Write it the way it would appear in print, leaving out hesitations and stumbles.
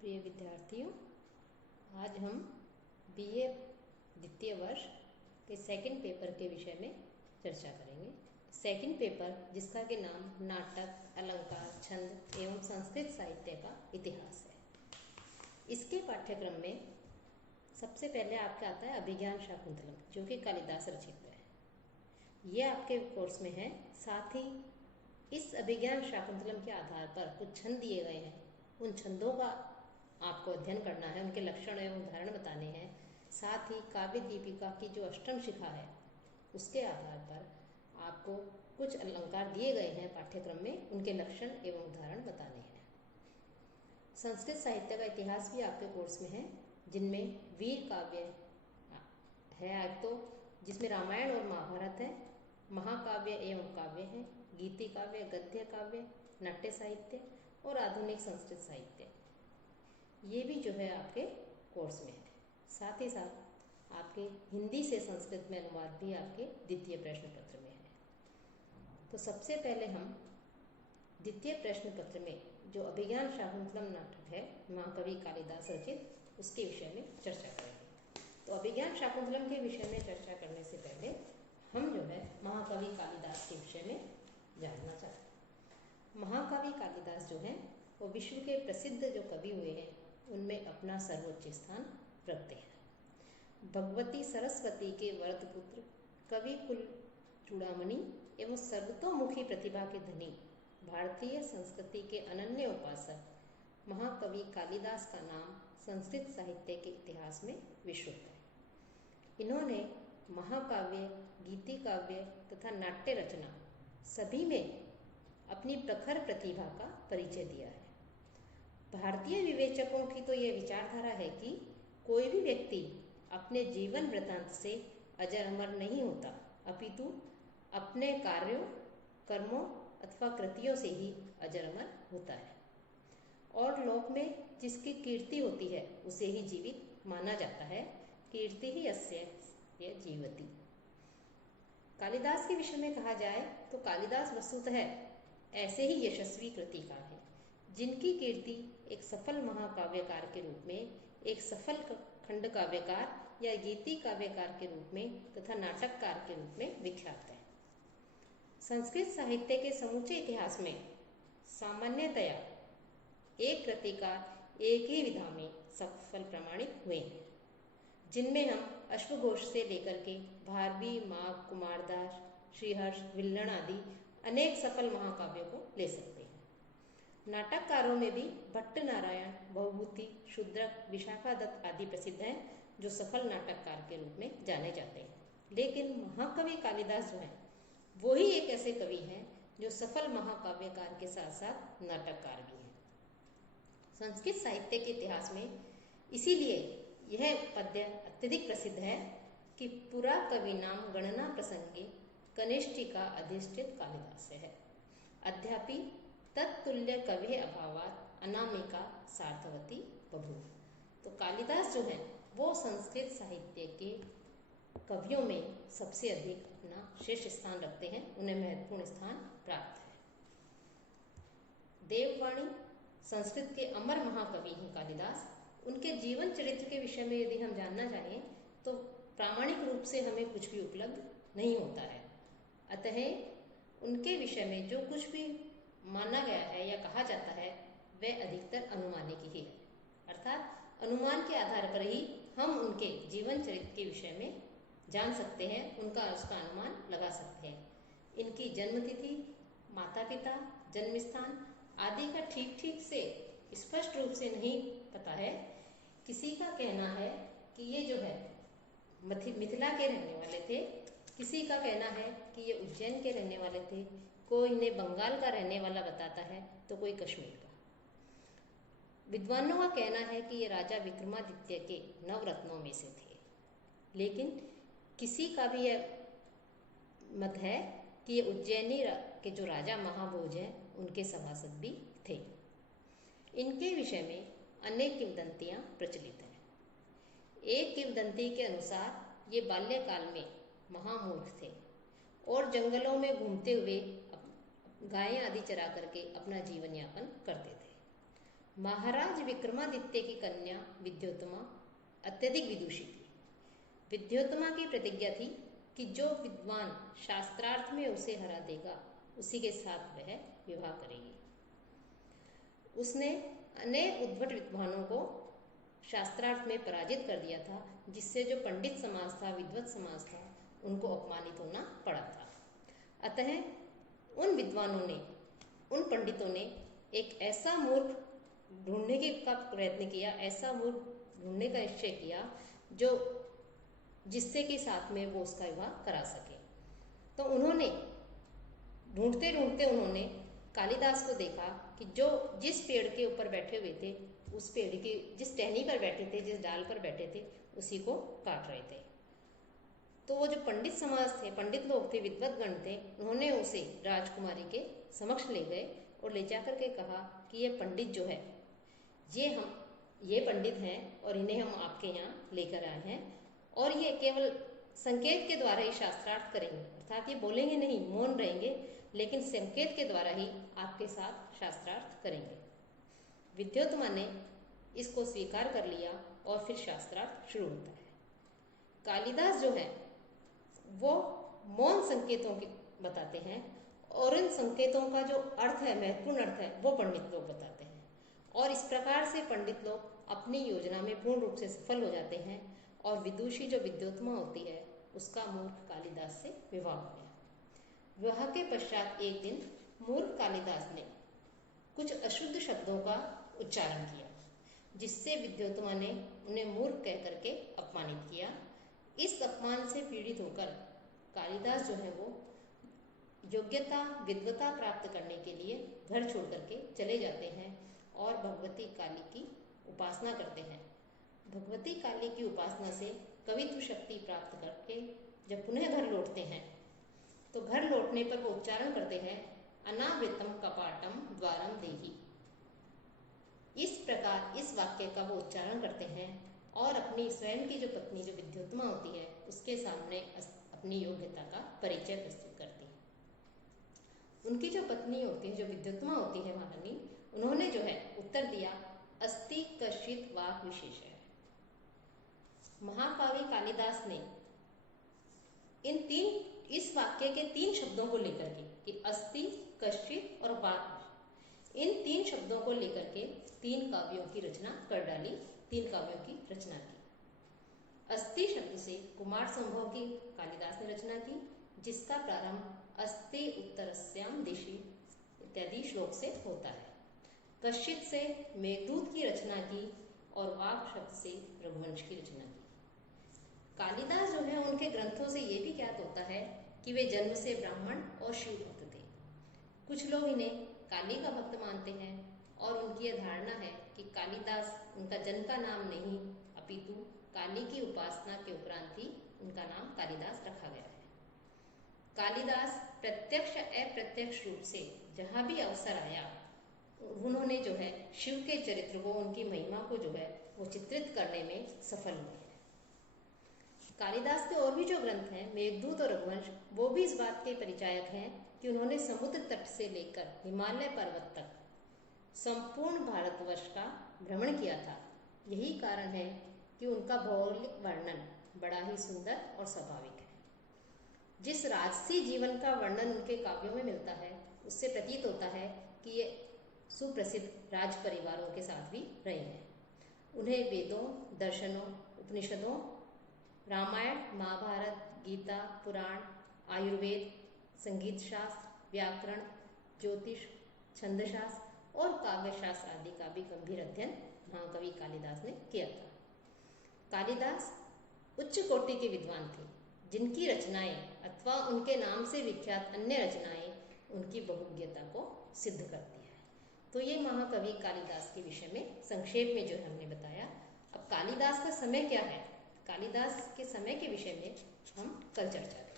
प्रिय विद्यार्थियों, आज हम बीए द्वितीय वर्ष के सेकंड पेपर के विषय में चर्चा करेंगे। सेकंड पेपर जिसका के नाम नाटक, अलंकार, छंद एवं संस्कृत साहित्य का इतिहास है। इसके पाठ्यक्रम में सबसे पहले आपका आता है अभिज्ञान शाकुंतलम, जो कि कालिदास रचित है। ये आपके कोर्स में है। साथ ही इस अभिज्ञान शाकुंतलम के आधार पर कुछ छंद दिए गए हैं। उन छंदों का आपको अध्ययन करना है, उनके लक्षण एवं उदाहरण बताने हैं। साथ ही काव्य दीपिका की जो अष्टम शिखा है उसके आधार पर आपको कुछ अलंकार दिए गए हैं पाठ्यक्रम में, उनके लक्षण एवं उदाहरण बताने हैं। संस्कृत साहित्य का इतिहास भी आपके कोर्स में है, जिनमें वीर काव्य है एक तो, जिसमें रामायण और महाभारत है, महाकाव्य एवं काव्य है, गीति काव्य, गद्य काव्य, नाट्य साहित्य और आधुनिक संस्कृत साहित्य, ये भी जो है आपके कोर्स में है। साथ ही साथ आपके हिंदी से संस्कृत में अनुवाद भी आपके द्वितीय प्रश्न पत्र में है। तो सबसे पहले हम द्वितीय प्रश्न पत्र में जो अभिज्ञान शाकुंतलम नाटक है महाकवि कालिदास रचित, उसके विषय में चर्चा करेंगे। तो अभिज्ञान शाकुंतलम के विषय में चर्चा करने से पहले हम जो है महाकवि कालिदास के विषय में जानना चाहते हैं। महाकवि कालिदास जो है वो विश्व के प्रसिद्ध जो कवि हुए हैं उनमें अपना सर्वोच्च स्थान रखते हैं। भगवती सरस्वती के वरद पुत्र, कवि कुल चूड़ामणि एवं सर्वतोमुखी प्रतिभा के धनी, भारतीय संस्कृति के अनन्य उपासक महाकवि कालिदास का नाम संस्कृत साहित्य के इतिहास में विश्रुत है। इन्होंने महाकाव्य, गीति काव्य तथा नाट्य रचना सभी में अपनी प्रखर प्रतिभा का परिचय दिया है। भारतीय विवेचकों की तो ये विचारधारा है कि कोई भी व्यक्ति अपने जीवन वृत्तांत से अजर अमर नहीं होता, अपितु अपने कार्यों, कर्मों अथवा कृतियों से ही अजर अमर होता है और लोक में जिसकी कीर्ति होती है उसे ही जीवित माना जाता है। कीर्ति ही अस्य ये जीवति। कालिदास के विषय में कहा जाए तो कालिदास वस्तुतः ऐसे ही यशस्वी कृतिकार हैं जिनकी कीर्ति एक सफल महाकाव्यकार के रूप में, एक सफल खंड काव्यकार या गीति काव्यकार के रूप में तथा नाटककार के रूप में विख्यात है। संस्कृत साहित्य के समूचे इतिहास में सामान्यतया एक कृतिकार एक ही विधा में सफल प्रमाणित हुए हैं, जिनमें हम अश्वघोष से लेकर के भारवी, माघ, कुमारदास, श्रीहर्ष, विल्लण आदि अनेक सफल महाकाव्यों को ले सकते हैं। नाटककारों में भी भट्ट नारायण, भवभूति, शूद्रक, विशाखा दत्त आदि प्रसिद्ध हैं, जो सफल नाटककार के रूप में जाने जाते हैं। लेकिन महाकवि कालिदास जो हैं वो ही एक ऐसे कवि हैं जो सफल महाकाव्यकार के साथ साथ नाटककार भी हैं। संस्कृत साहित्य के इतिहास में इसीलिए यह पद्य अत्यधिक प्रसिद्ध है कि पुरा कवि नाम गणना प्रसंगे कनिष्ठिका अधिष्ठित कालिदास है, अद्यापि तत्तुल्य कवि अभावात अनामिका सार्थवती बभूव। तो कालिदास जो है वो संस्कृत साहित्य के कवियों में सबसे अधिक अपना शीर्ष स्थान रखते हैं, उन्हें महत्वपूर्ण स्थान प्राप्त है। देववाणी संस्कृत के अमर महाकवि हैं कालिदास। उनके जीवन चरित्र के विषय में यदि हम जानना चाहें तो प्रामाणिक रूप से हमें कुछ भी उपलब्ध नहीं होता है। अतः उनके विषय में जो कुछ भी माना गया है या कहा जाता है वह अधिकतर अनुमानिक ही है, अर्थात अनुमान के आधार पर ही हम उनके जीवन चरित्र के विषय में जान सकते हैं, उसका अनुमान लगा सकते हैं। इनकी जन्मतिथि, माता पिता, जन्म स्थान आदि का ठीक से स्पष्ट रूप से नहीं पता है। किसी का कहना है कि ये जो है मिथिला के रहने वाले थे, किसी का कहना है कि ये उज्जैन के रहने वाले थे, कोई इन्हें बंगाल का रहने वाला बताता है तो कोई कश्मीर का। विद्वानों का कहना है कि ये राजा विक्रमादित्य के नवरत्नों में से थे, लेकिन किसी का भी यह मत है कि ये उज्जैनी के जो राजा महाभोज हैं उनके सभासद भी थे। इनके विषय में अनेक किंवदंतियां प्रचलित हैं। एक किंवदंती के अनुसार ये बाल्यकाल में महामूर्ख थे और जंगलों में घूमते हुए गायें आदि चरा करके अपना जीवन यापन करते थे। महाराज विक्रमादित्य की कन्या विद्योत्तमा अत्यधिक विदुषी थी। विद्योत्तमा की प्रतिज्ञा थी कि जो विद्वान शास्त्रार्थ में उसे हरा देगा उसी के साथ वह विवाह करेगी। उसने अनेक उद्भट विद्वानों को शास्त्रार्थ में पराजित कर दिया था, जिससे जो पंडित समाज था, विद्वत समाज था, उनको अपमानित होना पड़ा था। अतः उन विद्वानों ने, उन पंडितों ने एक ऐसा मूर्ख ढूंढने का प्रयत्न किया, ऐसा मूर्ख ढूंढने का निश्चय किया जो जिससे कि साथ में वो उसका विवाह करा सके। तो उन्होंने ढूंढते ढूंढते उन्होंने कालिदास को देखा कि जो जिस पेड़ के ऊपर बैठे हुए थे, उस पेड़ की जिस टहनी पर बैठे थे, जिस डाल पर बैठे थे, उसी को काट रहे थे। तो वो जो पंडित समाज थे, पंडित लोग थे, विद्वत गण थे, उन्होंने उसे राजकुमारी के समक्ष ले गए और ले जाकर के कहा कि ये पंडित जो है, ये पंडित हैं और इन्हें हम आपके यहाँ लेकर आए हैं और ये केवल संकेत के द्वारा ही शास्त्रार्थ करेंगे, अर्थात ये बोलेंगे नहीं, मौन रहेंगे, लेकिन संकेत के द्वारा ही आपके साथ शास्त्रार्थ करेंगे। विद्योत्तमा ने इसको स्वीकार कर लिया और फिर शास्त्रार्थ शुरू होता है। कालिदास जो है वो मौन संकेतों के बताते हैं और इन संकेतों का जो अर्थ है, महत्वपूर्ण अर्थ है, वो पंडित लोग बताते हैं और इस प्रकार से पंडित लोग अपनी योजना में पूर्ण रूप से सफल हो जाते हैं और विदुषी जो विद्योत्तमा होती है उसका मूर्ख कालिदास से विवाह हो गया। विवाह के पश्चात एक दिन मूर्ख कालिदास ने कुछ अशुद्ध शब्दों का उच्चारण किया, जिससे विद्योत्तमा ने उन्हें मूर्ख कह करके अपमानित किया। इस अपमान से पीड़ित होकर कालिदास जो है वो योग्यता, विद्वता प्राप्त करने के लिए घर छोड़ करके चले जाते हैं और भगवती काली की उपासना करते हैं। भगवती काली की उपासना से कवित्व शक्ति प्राप्त करके जब पुनः घर लौटते हैं तो घर लौटने पर वो उच्चारण करते हैं, अनावृतम कपाटम द्वारम देहि। इस प्रकार इस वाक्य का वो उच्चारण करते हैं और अपनी स्वयं की जो पत्नी जो विद्योत्तमा होती है उसके सामने अपनी योग्यता का परिचय प्रस्तुत करती है। उनकी जो पत्नी होती है, जो विद्योत्तमा होती है महारानी, उन्होंने जो है उत्तर दिया, अस्ति कश्चित वाक् विशेष है। महाकवि कालिदास ने इस वाक्य के 3 शब्दों को लेकर के कि अस्ति, कश्चित और वाक्, इन 3 शब्दों को लेकर के 3 काव्यों की रचना कर डाली, 3 काव्यों की रचना की। अस्ति शब्द से कुमार संभव की कालिदास ने रचना की, जिसका प्रारंभ अस्ति उत्तरस्याम दिशि इत्यादि श्लोक से होता है। कश्चित से मेघदूत की रचना की और वाक् शब्द से रघुवंश की रचना की। कालिदास जो है उनके ग्रंथों से ये भी ज्ञात होता है कि वे जन्म से ब्राह्मण और शिव भक्त थे। कुछ लोग इन्हें काली का भक्त मानते हैं और उनकी यह धारणा है कि कालिदास उनका जन्म का नाम नहीं अपितु काली की उपासना के उपरांत ही उनका नाम कालिदास रखा गया है। कालिदास प्रत्यक्ष अप्रत्यक्ष रूप से जहाँ भी अवसर आया उन्होंने जो है शिव के चरित्र को, उनकी महिमा को जो है वो चित्रित करने में सफल हुए। कालिदास के और भी जो ग्रंथ हैं, मेघदूत और रघुवंश, वो भी इस बात के परिचायक हैं कि उन्होंने समुद्र तट से लेकर हिमालय पर्वत तक संपूर्ण भारतवर्ष का भ्रमण किया था। यही कारण है कि उनका भौगोलिक वर्णन बड़ा ही सुंदर और स्वाभाविक है। जिस राजसी जीवन का वर्णन उनके काव्यों में मिलता है उससे प्रतीत होता है कि ये सुप्रसिद्ध राज परिवारों के साथ भी रहे हैं। उन्हें वेदों, दर्शनों, उपनिषदों, रामायण, महाभारत, गीता, पुराण, आयुर्वेद, संगीत शास्त्र, व्याकरण, ज्योतिष, छंदशास्त्र और काव्यशास्त्र आदि का भी गंभीर अध्ययन महाकवि कालिदास ने किया था। कालिदास उच्च कोटि के विद्वान थे, जिनकी रचनाएं अथवा उनके नाम से विख्यात अन्य रचनाएं उनकी बहुज्ञता को सिद्ध करती है। तो ये महाकवि कालिदास के विषय में संक्षेप में जो हमने बताया। अब कालिदास का समय क्या है, कालिदास के समय के विषय में हम कल चर्चा करेंगे।